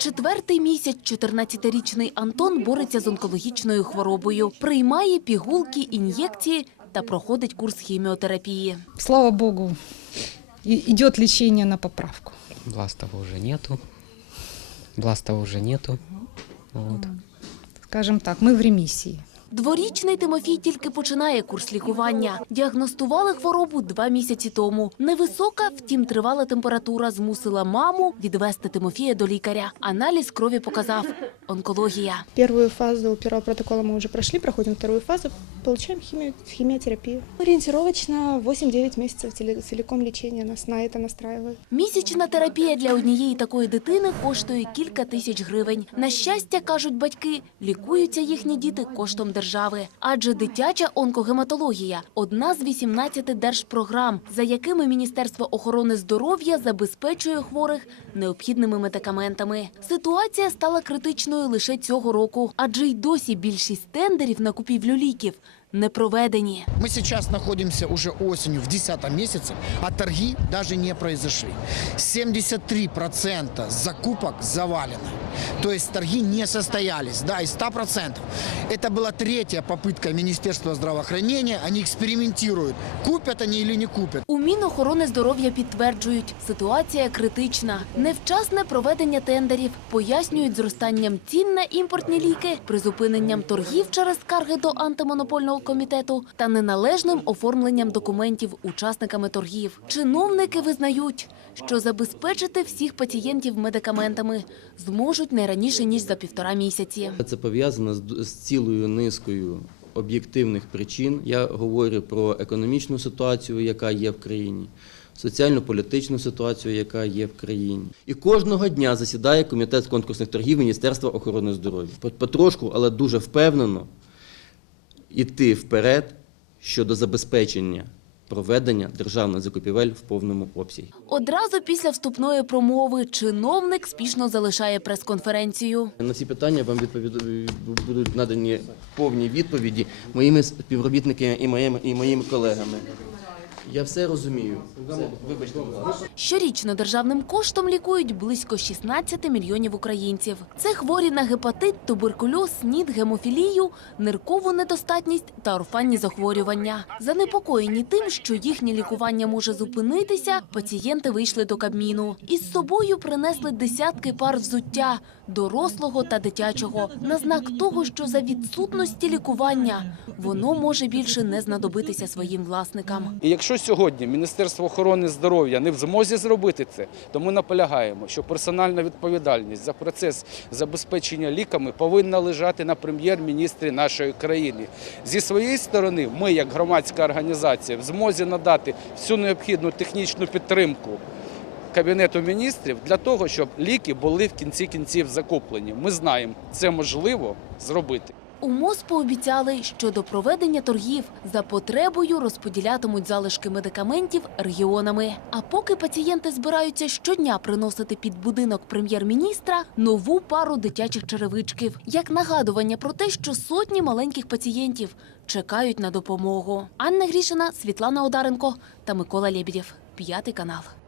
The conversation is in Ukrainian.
Четвертий місяць 14-річний Антон бореться з онкологічною хворобою, приймає пігулки, ін'єкції та проходить курс хіміотерапії. Слава Богу, йде лічення на поправку. Властова вже нету. Властова вже нету. Вот. Скажем так, ми в ремиссии. Дворічний Тимофій тільки починає курс лікування. Діагностували хворобу два місяці тому. Невисока, втім, тривала температура змусила маму відвести Тимофія до лікаря. Аналіз крові показав – онкологія. Первую фазу первого протокола мы уже прошли, проходим вторую фазу, получаем химию, химиотерапию. Ориентировочно 8-9 месяцев теле- целиком лечения нас на это настраивает. Місячна терапія для однієї такої дитини коштує кілька тисяч гривень. На щастя, кажуть батьки, лікуються їхні діти коштом держави. Адже дитяча онкогематологія – одна з 18 держпрограм, за якими Міністерство охорони здоров'я забезпечує хворих необхідними медикаментами. Ситуація стала критичною лише цього року, адже й досі більшість тендерів на купівлю ліків не проведені. Мы сейчас находимся уже осенью в 10 месяце, а торги даже не произошли. 73% закупок завалены. То есть торги не состоялись. Да, из 100%. Это была третья попытка Министерства здравоохранения. Они экспериментируют, купят они или не купят. У Мінохорони здоров'я підтверджують, ситуація критична. Невчасне проведення тендерів пояснюють зростанням цін на імпортні ліки, призупиненням торгів через скарги до антимонопольного комітету та неналежним оформленням документів учасниками торгів. Чиновники визнають, що забезпечити всіх пацієнтів медикаментами зможуть не раніше ніж за півтора місяці. Це пов'язано з, цілою низкою об'єктивних причин. Я говорю про економічну ситуацію, яка є в країні, соціально-політичну ситуацію, яка є в країні. І кожного дня засідає комітет конкурсних торгів Міністерства охорони здоров'я. Потрошку, але дуже впевнено йти вперед щодо забезпечення проведення державних закупівель в повному обсязі. Одразу після вступної промови чиновник спішно залишає прес-конференцію. На ці питання вам відповід... будуть надані повні відповіді моїми співробітниками і моїми, і моїми колегами. Я все розумію. Все, вибачте, будь ласка. Щорічно державним коштом лікують близько 16 мільйонів українців. Це хворі на гепатит, туберкульоз, СНІД, гемофілію, ниркову недостатність та орфанні захворювання. Занепокоєні тим, що їхнє лікування може зупинитися, пацієнти вийшли до Кабміну. Із собою принесли десятки пар взуття дорослого та дитячого на знак того, що за відсутності лікування воно може більше не знадобитися своїм власникам. І якщо сьогодні Міністерство охорони здоров'я не в змозі зробити це, то ми наполягаємо, що персональна відповідальність за процес забезпечення ліками повинна лежати на прем'єр-міністрі нашої країни. Зі своєї сторони, ми, як громадська організація, в змозі надати всю необхідну технічну підтримку. Кабінету міністрів для того, щоб ліки були в кінці кінців закуплені. Ми знаємо, це можливо зробити. У МОЗ пообіцяли, що до проведення торгів за потребою розподілятимуть залишки медикаментів регіонами. А поки пацієнти збираються щодня приносити під будинок прем'єр-міністра нову пару дитячих черевичків, як нагадування про те, що сотні маленьких пацієнтів чекають на допомогу. Анна Грішина, Світлана Одаренко та Микола Лєбідєв. П'ятий канал.